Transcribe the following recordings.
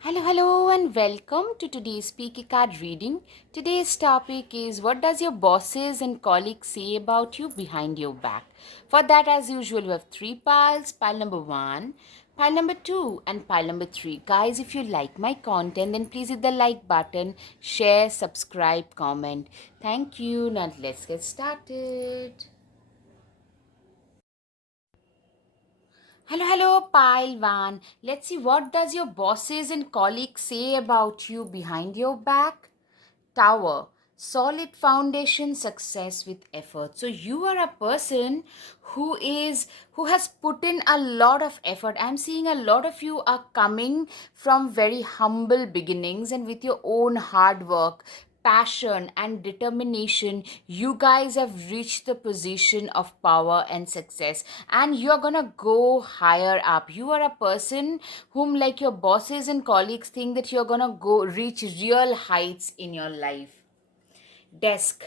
Hello, and welcome to today's Speaker Card reading. Today's topic is, what does your bosses and colleagues say about you behind your back? For that, as usual, we have three piles: pile number one, pile number two, and pile number three. Guys, if you like my content, then please hit the like button, share, subscribe, comment. Thank you. Now, let's get started. Hello, pile one. Let's see, what does your bosses and colleagues say about you behind your back? Tower, solid foundation, success with effort. So you are a person who has put in a lot of effort. I'm seeing a lot of you are coming from very humble beginnings, and with your own hard work, passion and determination, you guys have reached the position of power and success, and you're gonna go higher up. You are a person whom, like, your bosses and colleagues think that you're gonna go reach real heights in your life. Desk,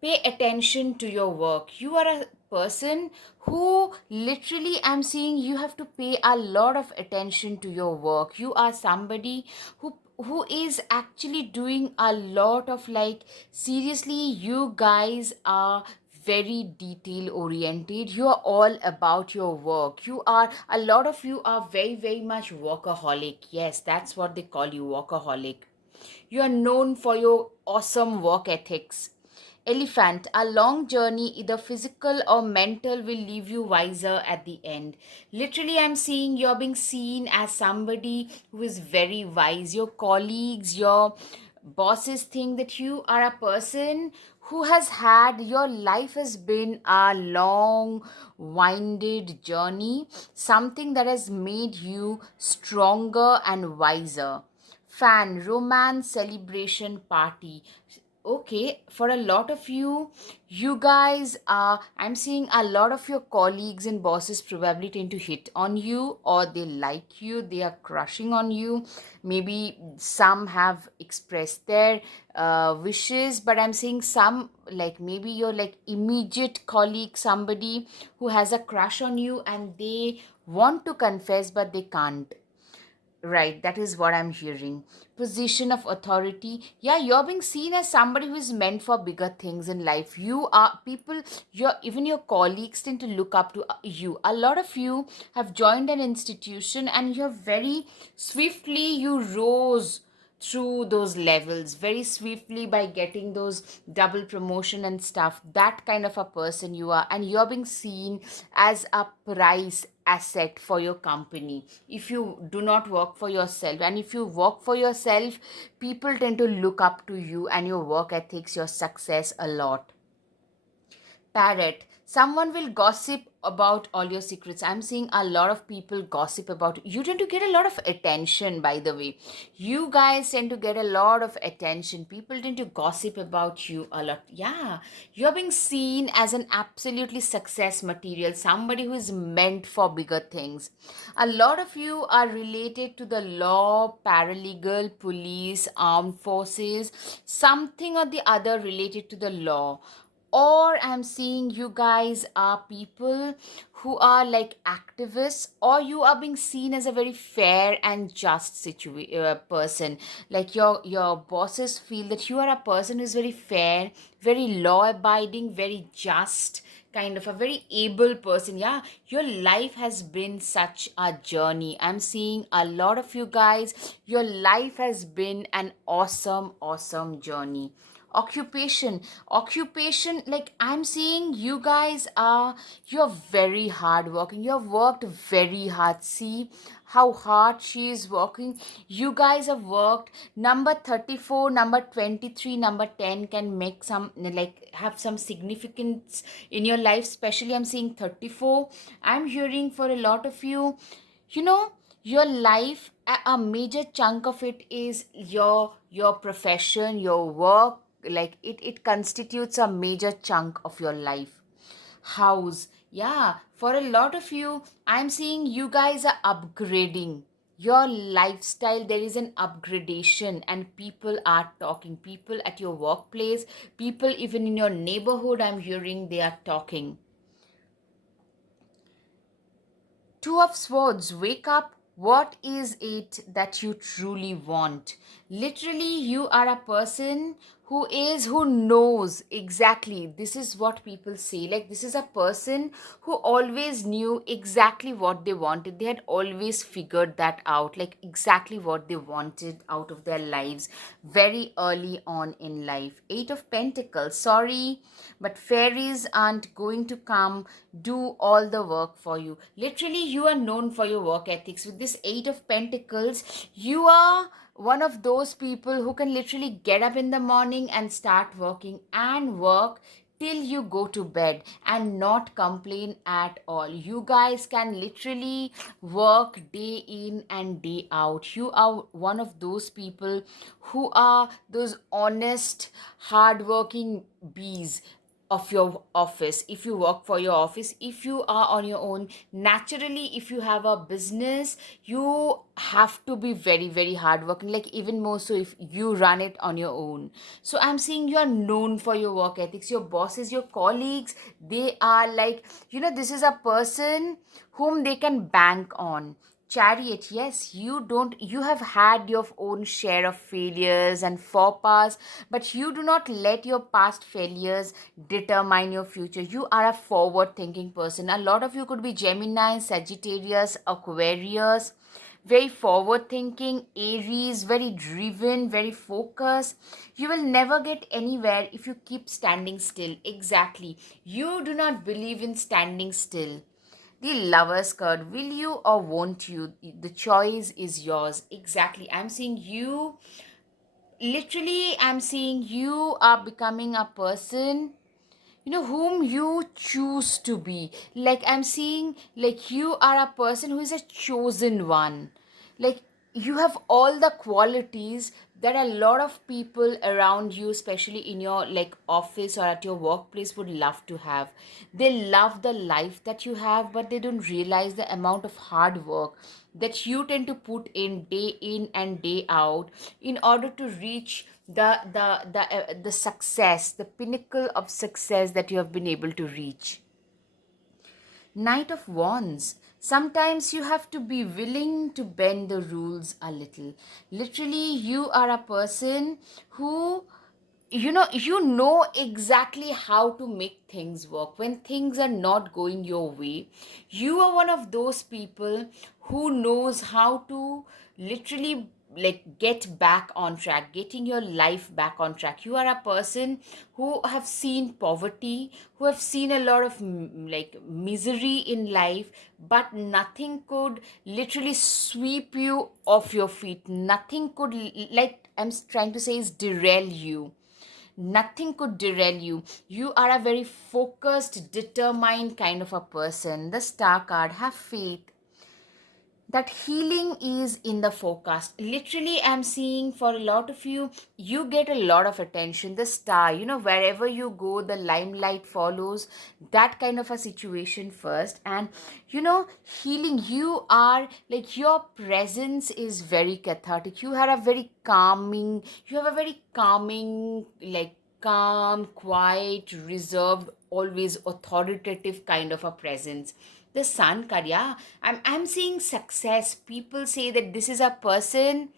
pay attention to your work. You are a person who, literally, I'm seeing you have to pay a lot of attention to your work. You are somebody who is actually doing a lot of, like, seriously, you guys are very detail oriented. You are all about your work. You are, a lot of you are very much workaholic. Yes, that's what they call you, workaholic. You are known for your awesome work ethics. Elephant, a long journey, either physical or mental, will leave you wiser at the end. Literally, I'm seeing you're being seen as somebody who is very wise. Your colleagues, your bosses think that you are a person who has had, your life has been a long, winded journey, something that has made you stronger and wiser. Fan, romance, celebration, party. Okay, for a lot of you, you guys are, I'm seeing a lot of your colleagues and bosses probably tend to hit on you, or they like you, they are crushing on you. Maybe some have expressed their wishes, but I'm seeing some, like, maybe your, like, immediate colleague, somebody who has a crush on you and they want to confess but they can't. Right, that is what I'm hearing. Position of authority. Yeah, you're being seen as somebody who is meant for bigger things in life. You are people, even your colleagues tend to look up to you. A lot of you have joined an institution and you're very swiftly, you rose through those levels very swiftly by getting those double promotion and stuff. That kind of a person you are, and you're being seen as a price asset for your company if you do not work for yourself. And if you work for yourself, people tend to look up to you and your work ethics, your success a lot. Parrot, someone will gossip about all your secrets. I'm seeing a lot of people gossip about you. You tend to get a lot of attention, by the way. You guys tend to get a lot of attention. People tend to gossip about you a lot. Yeah, you're being seen as an absolutely success material, somebody who is meant for bigger things. A lot of you are related to the law, paralegal, police, armed forces, something or the other related to the law. Or I'm seeing you guys are people who are like activists, or you are being seen as a very fair and just person. Like, your bosses feel that you are a person who's very fair, very law abiding, very just, kind of a very able person. Yeah, your life has been such a journey. I'm seeing a lot of you guys, your life has been an awesome journey. Occupation, like, I'm seeing you guys are, you're very hardworking. You've worked very hard. See how hard she is working. You guys have worked. Number 34, number 23, number 10 can make some, like, have some significance in your life. Especially, I'm seeing 34. I'm hearing for a lot of you, you know, your life, a major chunk of it is your profession, your work. Like, it constitutes a major chunk of your life. House, yeah, for a lot of you, I'm seeing you guys are upgrading your lifestyle. There is an upgradation, and people are talking. People at your workplace, people even in your neighborhood, I'm hearing they are talking. Two of Swords, wake up, What is it that you truly want? Literally, you are a person who knows exactly. This is what people say. Like, this is a person who always knew exactly what they wanted. They had always figured that out, like exactly what they wanted out of their lives very early on in life. Eight of Pentacles. Sorry, but fairies aren't going to come do all the work for you. Literally, you are known for your work ethics. With this Eight of Pentacles, you are one of those people who can literally get up in the morning and start working and work till you go to bed and not complain at all. You guys can literally work day in and day out. You are one of those people who are those honest, hardworking bees of your office. If you work for your office, if you are on your own, naturally, if you have a business, you have to be very, very hardworking, like even more so if you run it on your own. So I'm saying you are known for your work ethics. Your bosses, your colleagues, they are like, this is a person whom they can bank on. Chariot, yes, you have had your own share of failures and faux pas, but you do not let your past failures determine your future. You are a forward thinking person. A lot of you could be Gemini, Sagittarius, Aquarius, very forward thinking, Aries, very driven, very focused. You will never get anywhere if you keep standing still. Exactly. You do not believe in standing still. The Lovers card. Will you or won't you? The choice is yours. Exactly. I'm seeing you. Literally, I'm seeing you are becoming a person, whom you choose to be. Like, I'm seeing, like, you are a person who is a chosen one. Like, you have all the qualities that a lot of people around you, especially in your like office or at your workplace, would love to have. They love the life that you have, but they don't realize the amount of hard work that you tend to put in and day out in order to reach the success, the pinnacle of success that you have been able to reach. Knight of Wands. Sometimes you have to be willing to bend the rules a little. Literally, you are a person who, you know exactly how to make things work when things are not going your way. You are one of those people who knows how to literally like get back on track, getting your life back on track. You are a person who have seen poverty, who have seen a lot of like misery in life, but nothing could literally sweep you off your feet. Nothing could, like I'm trying to say, is derail you. Nothing could derail you. You are a very focused, determined kind of a person. The Star card. Have faith that healing is in the forecast. Literally, I'm seeing for a lot of you, you get a lot of attention. The star, wherever you go, the limelight follows. That kind of a situation first. And healing, you are like, your presence is very cathartic. You have a very calming, like calm, quiet, reserved, always authoritative kind of a presence. The Sun card, yeah. I'm seeing success. People say that this is a person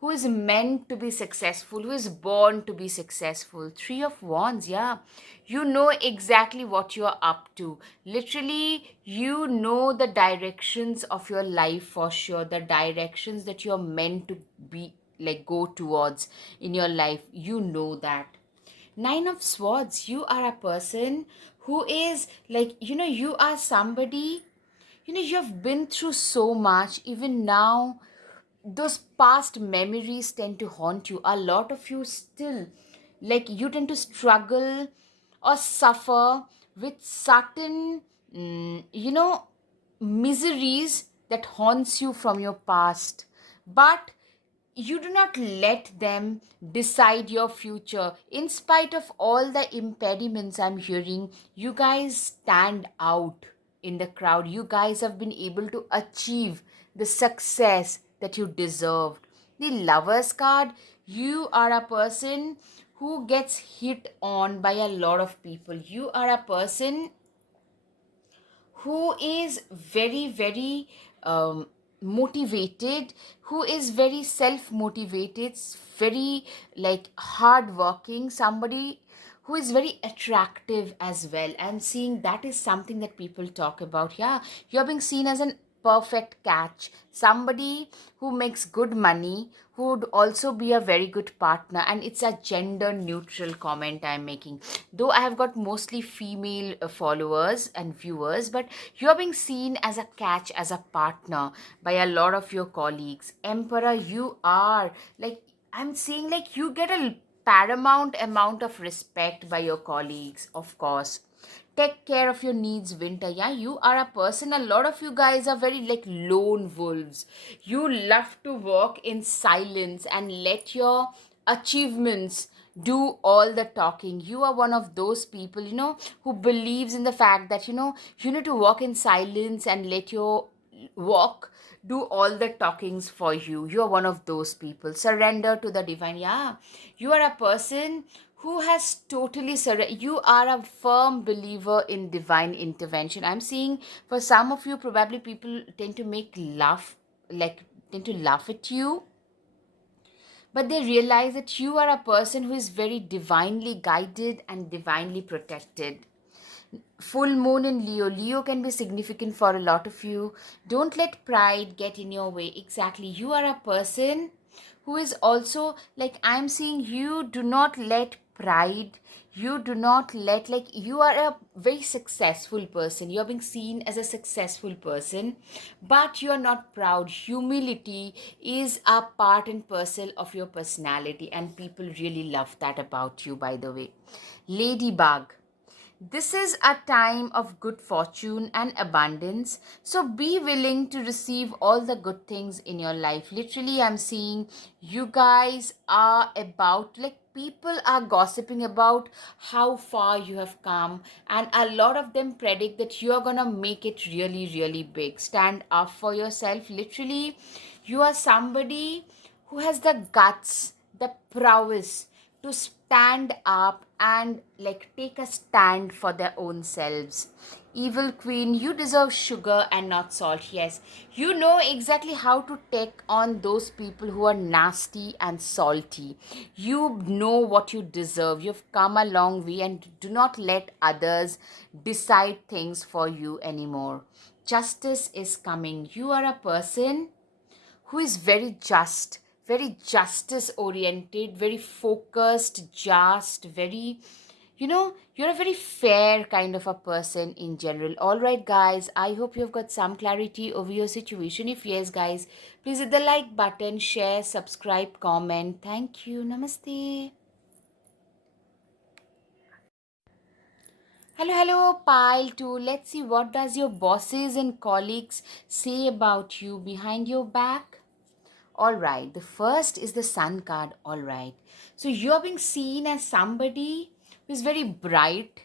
who is meant to be successful, who is born to be successful. Three of Wands, yeah. You know exactly what you are up to. Literally, you know the directions of your life for sure, the directions that you're meant to be, like, go towards in your life. You know that. Nine of Swords, you are a person who is like, you are somebody, you have been through so much. Even now, those past memories tend to haunt you. A lot of you still, like, you tend to struggle or suffer with certain, miseries that haunts you from your past. But you do not let them decide your future. In spite of all the impediments I'm hearing, you guys stand out in the crowd. You guys have been able to achieve the success that you deserved. The Lovers card, you are a person who gets hit on by a lot of people. You are a person who is very, very motivated, who is very self motivated, very like hard working, somebody who is very attractive as well. I'm seeing that is something that people talk about. Yeah, you're being seen as an perfect catch, somebody who makes good money, who would also be a very good partner. And it's a gender neutral comment I'm making, though I have got mostly female followers and viewers. But you're being seen as a catch, as a partner by a lot of your colleagues. Emperor, you are like, I'm seeing like you get a paramount amount of respect by your colleagues, of course. Take care of your needs, Winter. Yeah, you are a person. A lot of you guys are very like lone wolves. You love to work in silence and let your achievements do all the talking. You are one of those people, who believes in the fact that, you need to walk in silence and let your walk do all the talkings for you. You are one of those people. Surrender to the divine. Yeah, you are a person who has totally surrendered. You are a firm believer in divine intervention. I'm seeing for some of you, probably people tend to make laugh, like tend to laugh at you, but they realize that you are a person who is very divinely guided and divinely protected. Full moon in Leo. Leo can be significant for a lot of you. Don't let pride get in your way. Exactly. You are a person who is also like, I'm seeing you do not let pride, you do not let, like, you are a very successful person. You're being seen as a successful person, but you're not proud. Humility is a part and parcel of your personality, and people really love that about you, by the way. Ladybug, this is a time of good fortune and abundance. So be willing to receive all the good things in your life. Literally, I'm seeing you guys are about, like, people are gossiping about how far you have come, and a lot of them predict that you are gonna make it really, really big. Stand up for yourself. Literally, you are somebody who has the guts, the prowess to stand up and like take a stand for their own selves. Evil queen, you deserve sugar and not salt. Yes, you know exactly how to take on those people who are nasty and salty. You know what you deserve. You've come a long way, and do not let others decide things for you anymore. Justice is coming. You are a person who is very just, very justice oriented, very focused, just, very, you're a very fair kind of a person in general. All right, guys, I hope you've got some clarity over your situation. If yes, guys, please hit the like button, share, subscribe, comment. Thank you. Namaste. Hello, hello, pile 2. Let's see, what does your bosses and colleagues say about you behind your back? All right, the first is the sun card. All right, so you're being seen as somebody who is very bright,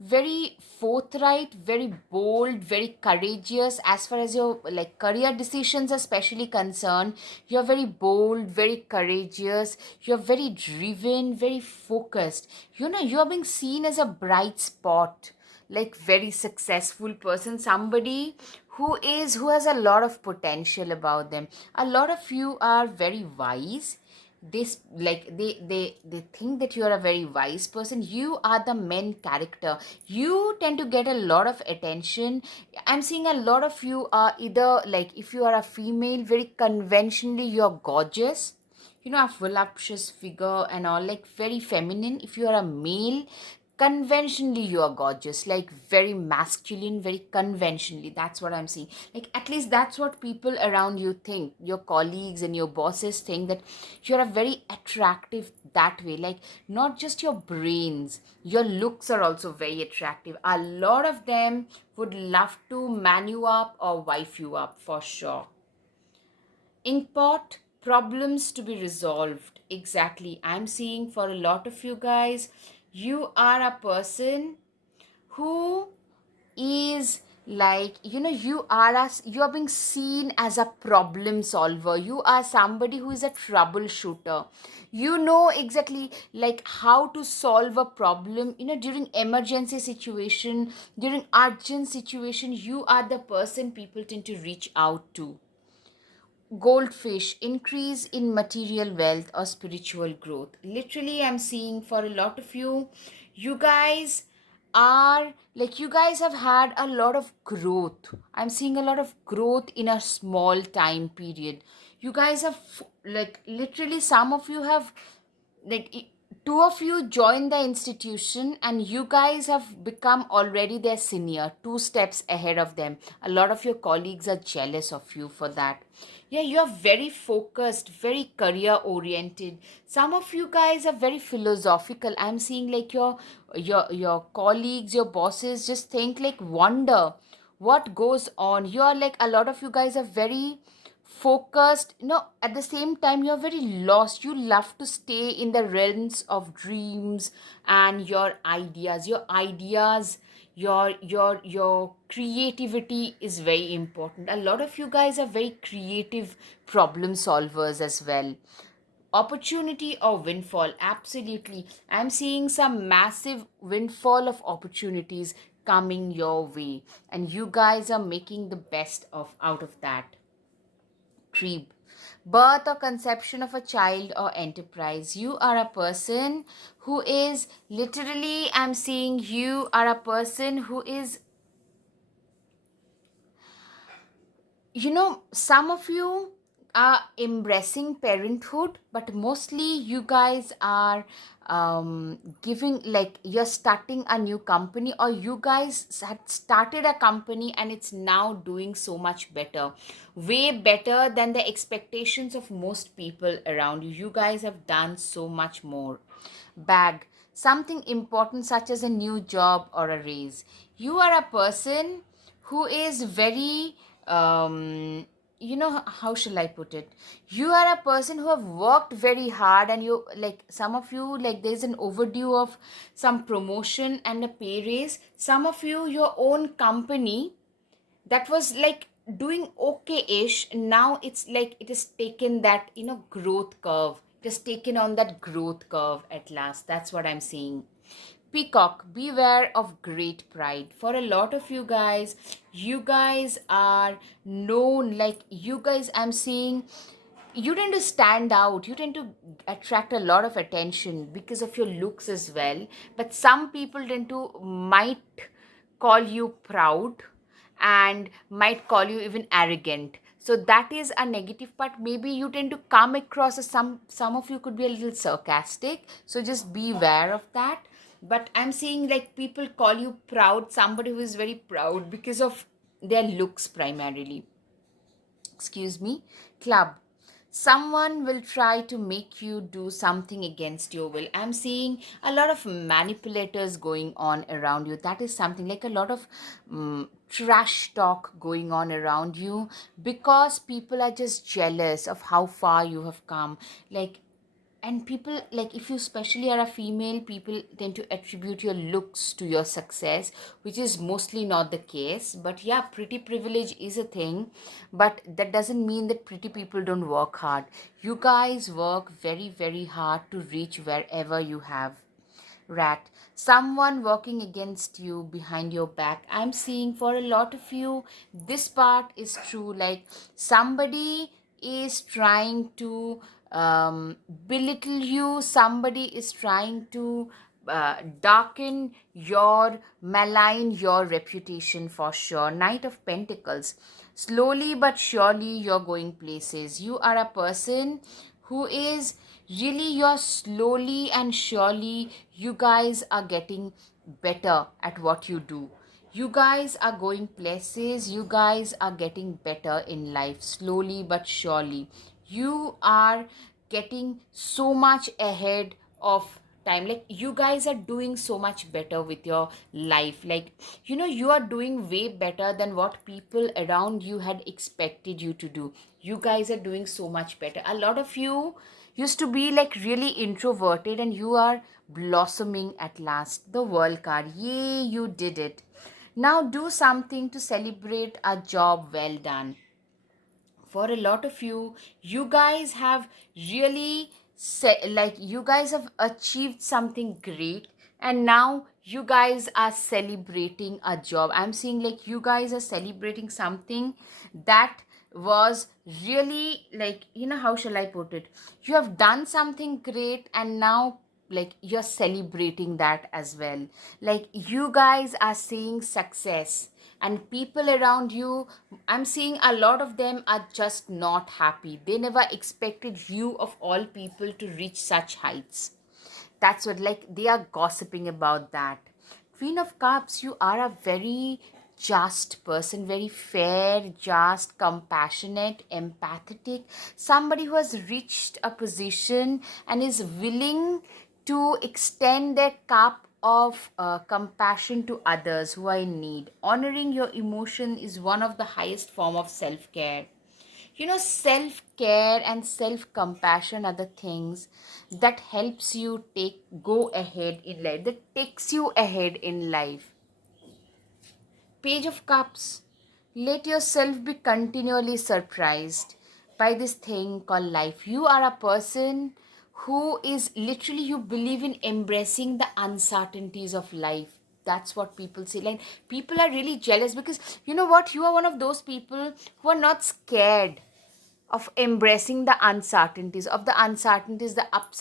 very forthright, very bold, very courageous. As far as your like career decisions are especially concerned, you're very bold, very courageous, you're very driven, very focused. You're being seen as a bright spot, like very successful person, somebody who has a lot of potential about them. A lot of you are very wise. This like they think that you are a very wise person. You are the main character. You tend to get a lot of attention. I'm seeing a lot of you are either, like, if you are a female, very conventionally you're gorgeous, a voluptuous figure and all, like very feminine. If you are a male, conventionally you are gorgeous, like very masculine, very conventionally. That's what I'm seeing. Like, at least that's what people around you think. Your colleagues and your bosses think that you're a very attractive that way. Like, not just your brains, your looks are also very attractive. A lot of them would love to man you up or wife you up for sure. Import, problems to be resolved. Exactly. I'm seeing for a lot of you guys, you are a person who is like, you are being seen as a problem solver. You are somebody who is a troubleshooter. You know exactly like how to solve a problem, during emergency situation, during urgent situation. You are the person people tend to reach out to. Goldfish, increase in material wealth or spiritual growth. Literally, I'm seeing for a lot of you, you guys are like, you guys have had a lot of growth. I'm seeing a lot of growth in a small time period. You guys have, like, literally, some of you have, like, two of you joined the institution and you guys have become already their senior, two steps ahead of them. A lot of your colleagues are jealous of you for that. Yeah, you are very focused, very career oriented. Some of you guys are very philosophical. I'm seeing like your colleagues, your bosses just think, like, wonder what goes on. You are like, a lot of you guys are very focused, at the same time you're very lost. You love to stay in the realms of dreams and your ideas, your creativity is very important. A lot of you guys are very creative problem solvers as well. Opportunity or windfall, absolutely, I'm seeing some massive windfall of opportunities coming your way, and you guys are making the best of out of that. Trib. Birth or conception of a child or enterprise. You are a person who is literally, I'm seeing you are a person who is, some of you are embracing parenthood, but mostly you guys are giving, like, you're starting a new company, or you guys had started a company and it's now doing so much better, way better than the expectations of most people around you. You guys have done so much more. Bag, something important such as a new job or a raise. You are a person who is very, how shall I put it, you are a person who have worked very hard, and you, like, some of you, like, there's an overdue of some promotion and a pay raise. Some of you, your own company that was like doing okay-ish, now it's like it has taken that, growth curve. It has taken on that growth curve at last. That's what I'm seeing. Peacock, beware of great pride. For a lot of you guys are known, like, you guys, I'm seeing, you tend to stand out, you tend to attract a lot of attention because of your looks as well. But some people tend to might call you proud and might call you even arrogant, so that is a negative part. Maybe you tend to come across as, some of you could be a little sarcastic, so just beware of that. But I'm seeing, like, people call you proud, somebody who is very proud because of their looks primarily. Excuse me. Club, someone will try to make you do something against your will. I'm seeing a lot of manipulators going on around you. That is something like a lot of trash talk going on around you, because people are just jealous of how far you have come. Like, and people, like, if you especially are a female, people tend to attribute your looks to your success, which is mostly not the case. But yeah, pretty privilege is a thing, but that doesn't mean that pretty people don't work hard. You guys work very, very hard to reach wherever you have. Rat, someone working against you behind your back. I'm seeing for a lot of you, this part is true. Like, somebody is trying to belittle you, somebody is trying to darken your, malign your reputation for sure. Knight of Pentacles, slowly but surely you're going places. You are a person who is really, you're slowly and surely, you guys are getting better at what you do. You guys are going places, you guys are getting better in life, slowly but surely. You are getting so much ahead of time. Like, you guys are doing so much better with your life. Like, you are doing way better than what people around you had expected you to do. You guys are doing so much better. A lot of you used to be like really introverted, and you are blossoming at last. The World card, yay, you did it. Now do something to celebrate a job well done. For a lot of you guys have really like, you guys have achieved something great, and now you guys are celebrating a job. I'm seeing, like, you guys are celebrating something that was really like, how shall I put it? You have done something great, and now like you're celebrating that as well. Like you guys are seeing success, and people around you, I'm seeing a lot of them are just not happy. They never expected you, of all people, to reach such heights. That's what, like, they are gossiping about that. Queen of Cups, you are a very just person, very fair, just, compassionate, empathetic, somebody who has reached a position and is willing to extend their cup of compassion to others who are in need. Honoring your emotion is one of the highest form of self-care. Self-care and self-compassion are the things that helps you go ahead in life, that takes you ahead in life. Page of Cups. Let yourself be continually surprised by this thing called life. You are a person who is literally, you believe in embracing the uncertainties of life. That's what people say. Like, people are really jealous because you know what? You are one of those people who are not scared of embracing the ups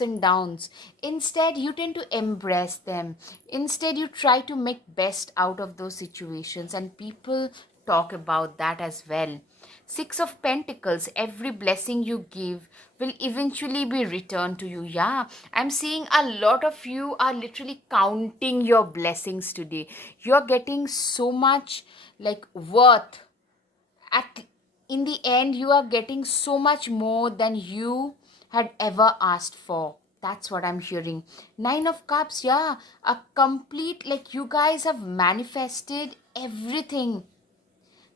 and downs. Instead, you tend to embrace them. Instead, you try to make best out of those situations, and people talk about that as well. Six of Pentacles. Every blessing you give will eventually be returned to you. Yeah, I'm seeing a lot of you are literally counting your blessings today. You're getting so much like worth. At In the end, you are getting so much more than you had ever asked for. That's what I'm hearing. Nine of Cups. Yeah, a complete, like, you guys have manifested everything.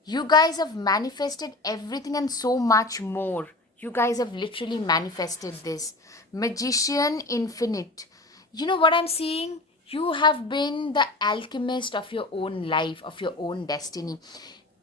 You guys have manifested everything and so much more. You guys have literally manifested this. Magician Infinite. You know what I'm seeing? You have been the alchemist of your own life, of your own destiny.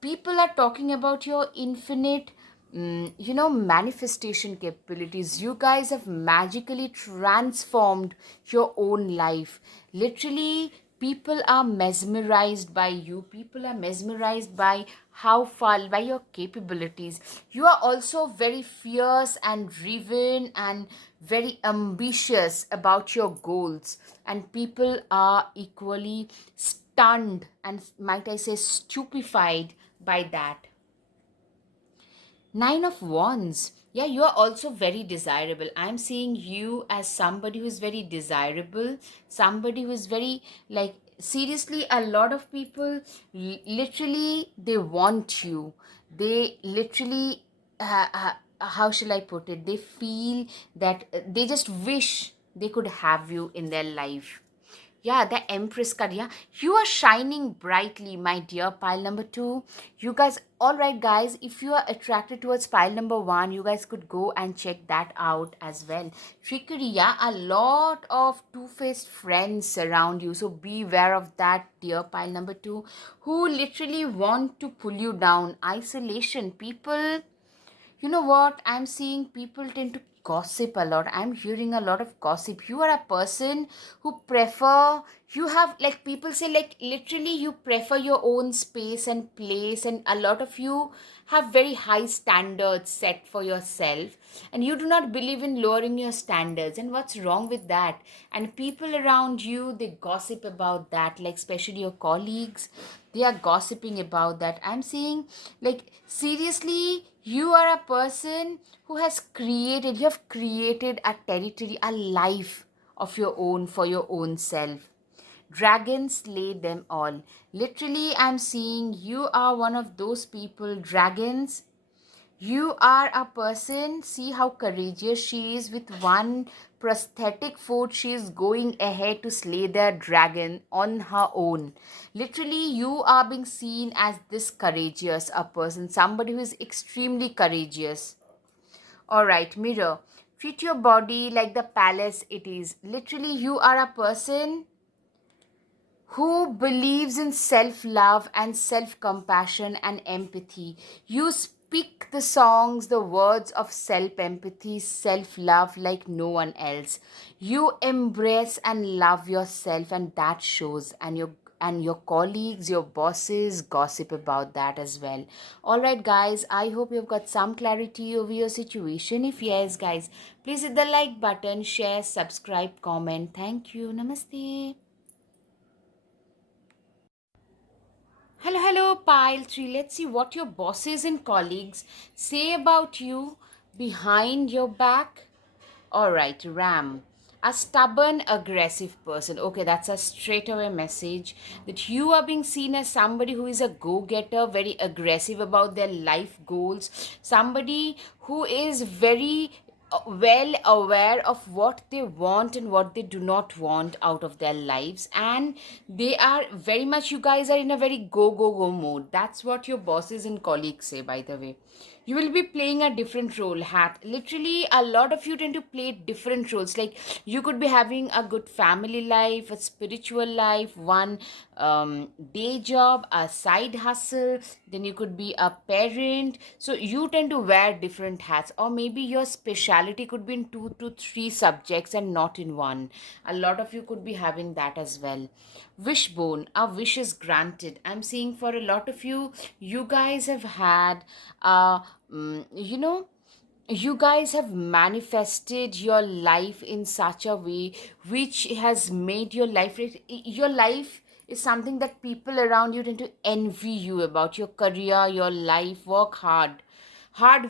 People are talking about your infinite, manifestation capabilities. You guys have magically transformed your own life. Literally, people are mesmerized by you. People are mesmerized by how far, by your capabilities. You are also very fierce and driven and very ambitious about your goals, and people are equally stunned and, might I say, stupefied by that. Nine of Wands. Yeah, you are also very desirable. I'm seeing you as somebody who is very desirable, somebody who is very, like, seriously, a lot of people literally, they want you. They literally, how shall I put it? They feel that they just wish they could have you in their life. Yeah, the Empress card. Yeah, you are shining brightly, my dear pile number two. You guys, all right, guys. If you are attracted towards pile number one, you guys could go and check that out as well. Trickery. Yeah, a lot of two-faced friends surround you, so beware of that, dear pile number two, who literally want to pull you down. Isolation. People, you know what? I'm seeing people tend to gossip a lot. I'm hearing a lot of gossip. You are a person who prefer, you have, like, people say, like, literally, you prefer your own space and place, and a lot of you have very high standards set for yourself, and you do not believe in lowering your standards. And what's wrong with that? And people around you, they gossip about that, like, especially your colleagues, they are gossiping about that. I'm seeing, like, seriously, you are a person who has created, you have created a territory, a life of your own for your own self. Dragons slay them all. Literally, I'm seeing you are one of those people. Dragons, you are a person, see how courageous she is. With one prosthetic foot, she is going ahead to slay the dragon on her own. Literally, you are being seen as this courageous a person, somebody who is extremely courageous. Alright, Mirror. Treat your body like the palace it is. Literally, you are a person who believes in self love and self compassion and empathy. You speak the songs, the words of self empathy, self love like no one else. You embrace and love yourself, and that shows. and your colleagues, your bosses gossip about that as well. All right, guys, I hope you've got some clarity over your situation. If yes, guys, please hit the like button, share, subscribe, comment. Thank you. Namaste. Hello, hello, pile 3. Let's see what your bosses and colleagues say about you behind your back. All right, Ram. A stubborn, aggressive person. Okay, that's a straightaway message that you are being seen as somebody who is a go getter, very aggressive about their life goals, somebody who is very well aware of what they want and what they do not want out of their lives, and they are very much, you guys are in a very go mode. That's what your bosses and colleagues say, by the way. You will be playing a different role. Hat literally, a lot of you tend to play different roles. Like, you could be having a good family life, a spiritual life, one day job, a side hustle, then you could be a parent. So you tend to wear different hats, or maybe your speciality could be in 2 to 3 subjects and not in one. A lot of you could be having that as well. Wishbone, a wish is granted. I'm seeing for a lot of you, you guys have had you know, you guys have manifested your life in such a way which has made your life is something that people around you tend to envy you about. Your career, your life, work hard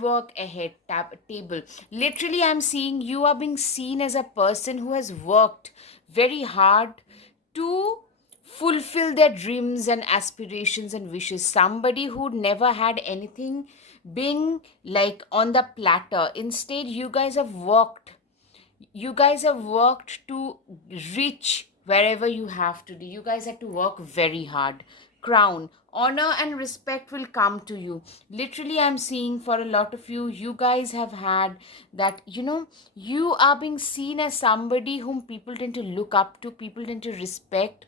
work ahead, table. Literally, I'm seeing you are being seen as a person who has worked very hard to fulfill their dreams and aspirations and wishes. Somebody who never had anything being like on the platter. Instead, you guys have worked to reach wherever you have to do. You guys had to work very hard. Crown, honor and respect will come to you. Literally, I'm seeing for a lot of you, you guys have had that, you are being seen as somebody whom people tend to look up to, people tend to respect,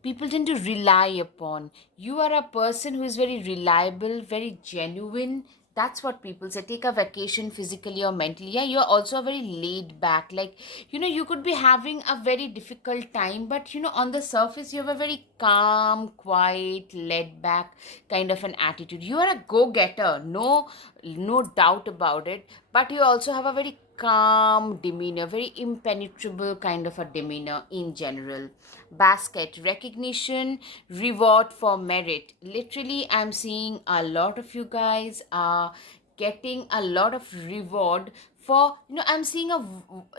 people tend to rely upon. You are a person who is very reliable, very genuine. That's what people say. Take a vacation physically or mentally. Yeah, you're also very laid back. Like, you could be having a very difficult time, but on the surface, you have a very calm, quiet, laid back kind of an attitude. You are a go getter, no doubt about it. But you also have a very calm demeanor, very impenetrable kind of a demeanor in general. Basket, recognition, reward for merit. Literally, I'm seeing a lot of you guys are getting a lot of reward for, I'm seeing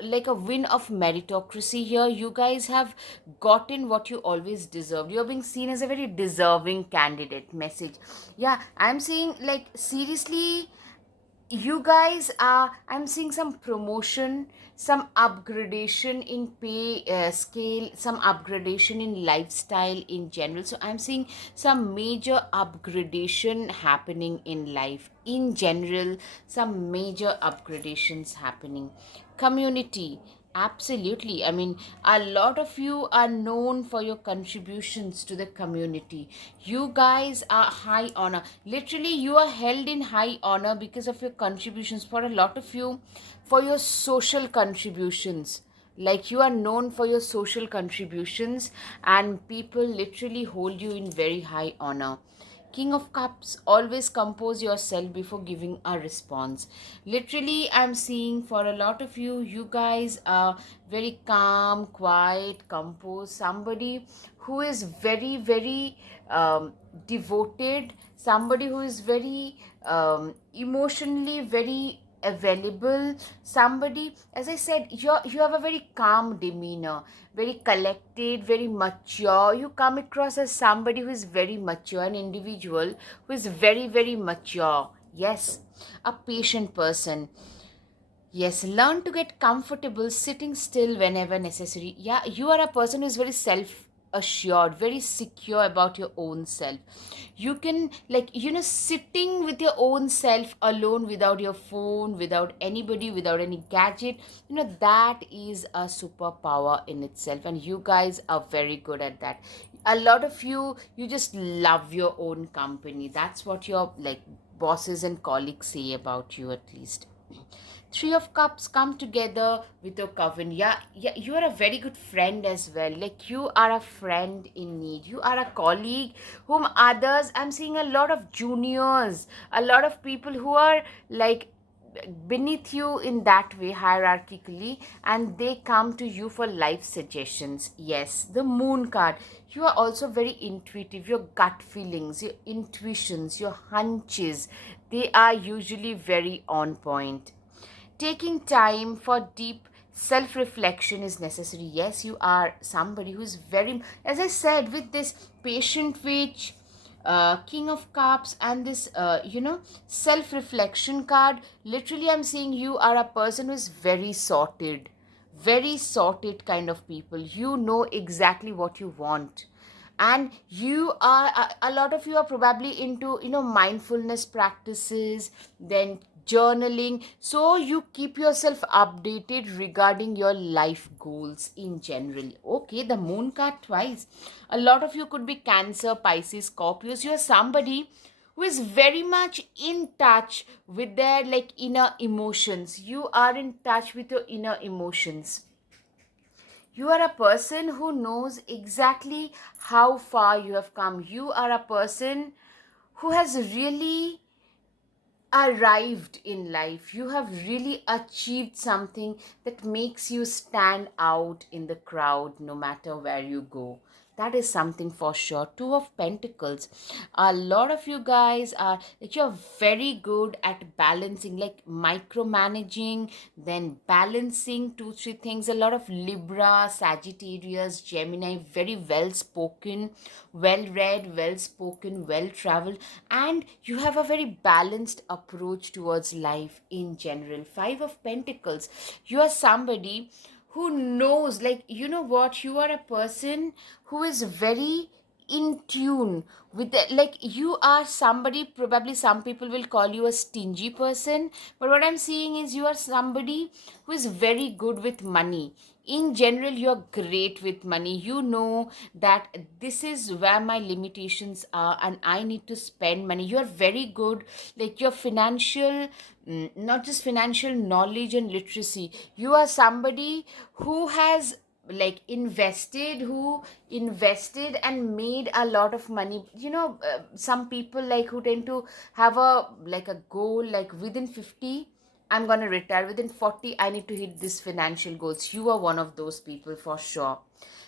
like a win of meritocracy here. You guys have gotten what you always deserved. You're being seen as a very deserving candidate. Message. Yeah, I'm seeing, like, seriously, you guys are, I'm seeing some promotion, some upgradation in pay scale, some upgradation in lifestyle in general. So I'm seeing some major upgradation happening in life in general, some major upgradations happening. Community, absolutely. I mean, a lot of you are known for your contributions to the community. You guys are high honor. Literally, you are held in high honor because of your contributions. For a lot of you, for your social contributions. Like, you are known for your social contributions, and people literally hold you in very high honor. King of Cups, always compose yourself before giving a response. Literally, I'm seeing for a lot of you, you guys are very calm, quiet, composed, somebody who is very, very devoted, somebody who is very emotionally very available, somebody, as I said, you have a very calm demeanor, very collected, very mature. You come across as somebody who is very mature, an individual who is very, very mature. Yes, a patient person. Yes, learn to get comfortable sitting still whenever necessary. Yeah, you are a person who is very self assured, very secure about your own self. You can, like, sitting with your own self alone, without your phone, without anybody, without any gadget, that is a superpower in itself. And you guys are very good at that. A lot of you just love your own company. That's what your, like, bosses and colleagues say about you, at least. Three of Cups come together with your coven. Yeah, yeah, you are a very good friend as well. Like you are a friend in need. You are a colleague whom others, I'm seeing a lot of juniors, a lot of people who are like beneath you in that way hierarchically, and they come to you for life suggestions. Yes, the Moon card. You are also very intuitive. Your gut feelings, your intuitions, your hunches, they are usually very on point. Taking time for deep self reflection is necessary. Yes, you are somebody who is very, as I said, with this patient witch, King of Cups, and this, self reflection card. Literally, I'm saying you are a person who is very sorted kind of people. You know exactly what you want, and you are a lot of you are probably into mindfulness practices, then journaling, so you keep yourself updated regarding your life goals in general. Okay, the Moon card twice. A lot of you could be Cancer, Pisces, Scorpios. You are somebody who is very much in touch with their like inner emotions. You are in touch with your inner emotions. You are a person who knows exactly how far you have come. You are a person who has really arrived in life. You have really achieved something that makes you stand out in the crowd no matter where you go. That is something for sure. Two of Pentacles. A lot of you guys are like you're very good at balancing, like micromanaging, then balancing two, three things. A lot of Libra, Sagittarius, Gemini, very well spoken, well read, well spoken, well traveled, and you have a very balanced approach towards life in general. Five of Pentacles. You are somebody who knows, like, you know what, you are a person who is very in tune with the, like you are somebody, probably some people will call you a stingy person, but what I'm seeing is you are somebody who is very good with money. In general, you're great with money. You know that this is where my limitations are and I need to spend money. You're very good, like your financial, not just financial knowledge and literacy. You are somebody who has like invested and made a lot of money. Some people like who tend to have a like a goal, like within 50 I'm going to retire, within 40 I need to hit this financial goals. You are one of those people for sure.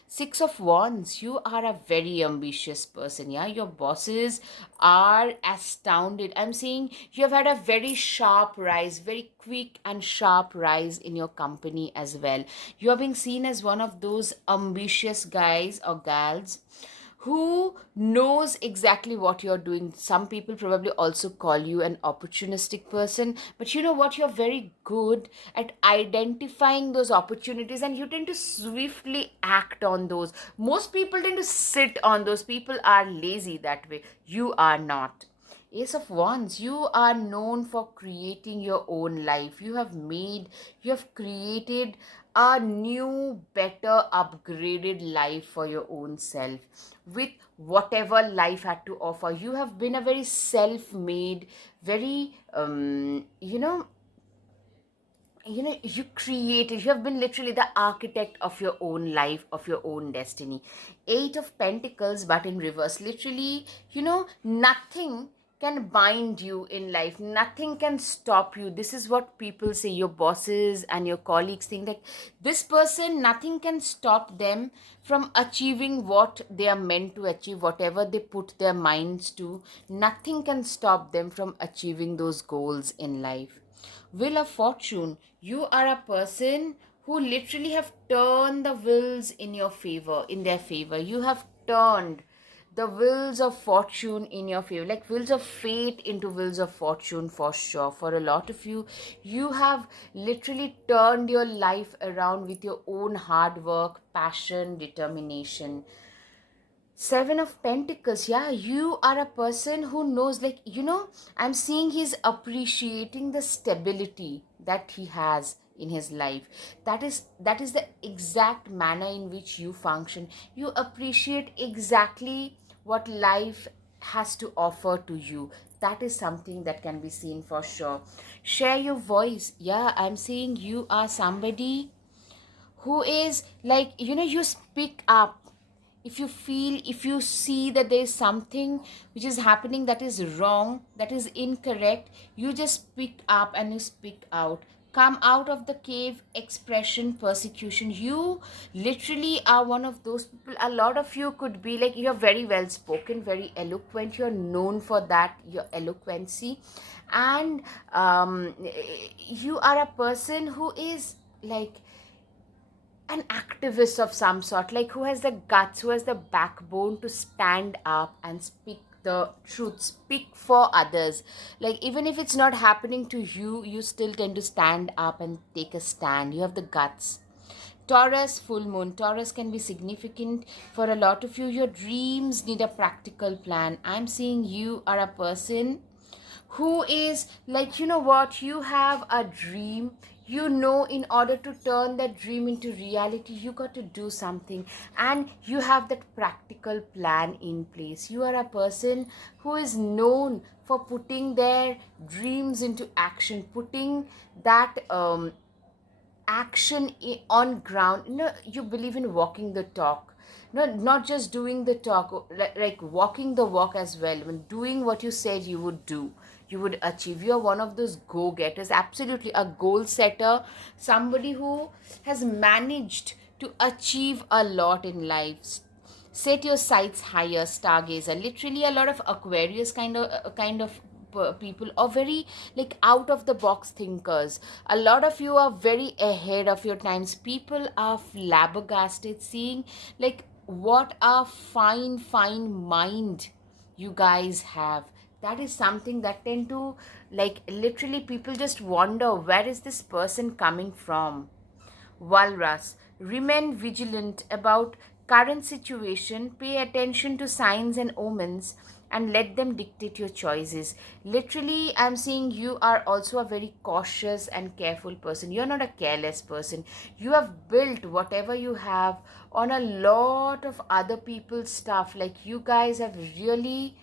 Six of Wands. You are a very ambitious person. Yeah, your bosses are astounded. I'm saying you have had a very sharp rise, very quick and sharp rise in your company as well. You are being seen as one of those ambitious guys or gals who knows exactly what you're doing. Some people probably also call you an opportunistic person, but you know what? You're very good at identifying those opportunities and you tend to swiftly act on those. Most people tend to sit on those. People are lazy that way. You are not. Ace of Wands. You are known for creating your own life. You have created a new, better, upgraded life for your own self with whatever life had to offer. You have been a very self made, very, you created, you have been literally the architect of your own life, of your own destiny. Eight of Pentacles, but in reverse. Literally, nothing can bind you in life, nothing can stop you. This is what people say, your bosses and your colleagues think, like this person, nothing can stop them from achieving what they are meant to achieve, whatever they put their minds to. Nothing can stop them from achieving those goals in life. Wheel of Fortune. You are a person who literally have turned the wheels in your favor, in their favor. You have turned the wheels of fortune in your favor, like wheels of fate into wheels of fortune for sure. For a lot of you, you have literally turned your life around with your own hard work, passion, determination. Seven of Pentacles. Yeah, you are a person who knows, like, I'm seeing he's appreciating the stability that he has in his life. That is the exact manner in which you function. You appreciate exactly what life has to offer to you. That is something that can be seen for sure. Share your voice. Yeah, I'm saying you are somebody who is like, you speak up. If you feel, if you see that there is something which is happening that is wrong, that is incorrect, you just speak up and you speak out. Come out of the cave. Expression, persecution. You literally are one of those people. A lot of you could be like, you're very well spoken, very eloquent, you're known for that, your eloquency. And you are a person who is like an activist of some sort, like who has the guts, who has the backbone to stand up and speak the truth, speak for others. Like, even if it's not happening to you, you still tend to stand up and take a stand. You have the guts. Taurus, full moon. Taurus can be significant for a lot of you. Your dreams need a practical plan. I'm seeing you are a person who is like, you know what, you have a dream. In order to turn that dream into reality, you got to do something, and you have that practical plan in place. You are a person who is known for putting their dreams into action, putting that action on ground. You believe in walking the talk. No, not just doing the talk, like walking the walk as well. When doing what you said you would do, you would achieve. You're one of those go-getters, absolutely a goal setter, somebody who has managed to achieve a lot in life. Set your sights higher, stargazer. Literally a lot of Aquarius kind of people, or very like out of the box thinkers. A lot of you are very ahead of your times. People are flabbergasted seeing like what a fine mind you guys have. That is something that tend to, like, literally people just wonder, where is this person coming from? Walrus, remain vigilant about current situation, pay attention to signs and omens, and let them dictate your choices. Literally, I'm seeing you are also a very cautious and careful person. You're not a careless person. You have built whatever you have on a lot of other people's stuff. Like, you guys have really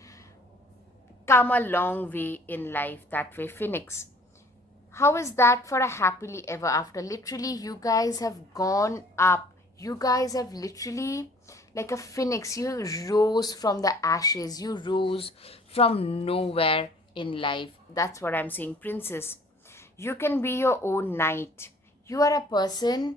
come a long way in life that way, Phoenix. How is that for a happily ever after? Literally, you guys have gone up. You guys have literally, like a phoenix, you rose from the ashes. You rose from nowhere in life. That's what I'm saying, princess. You can be your own knight. You are a person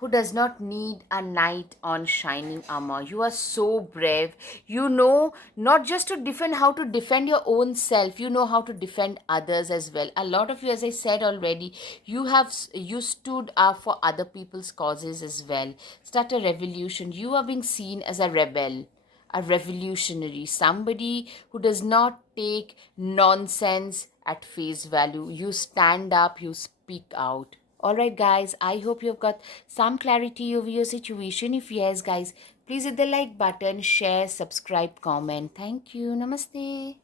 who does not need a knight on shining armor. You are so brave. You know not just to defend, how to defend your own self. You know how to defend others as well. A lot of you, as I said already, you stood up for other people's causes as well. Start a revolution. You are being seen as a rebel, a revolutionary, somebody who does not take nonsense at face value. You stand up, you speak out. All right, guys, I hope you've got some clarity over your situation. If yes, guys, please hit the like button, share, subscribe, comment. Thank you. Namaste.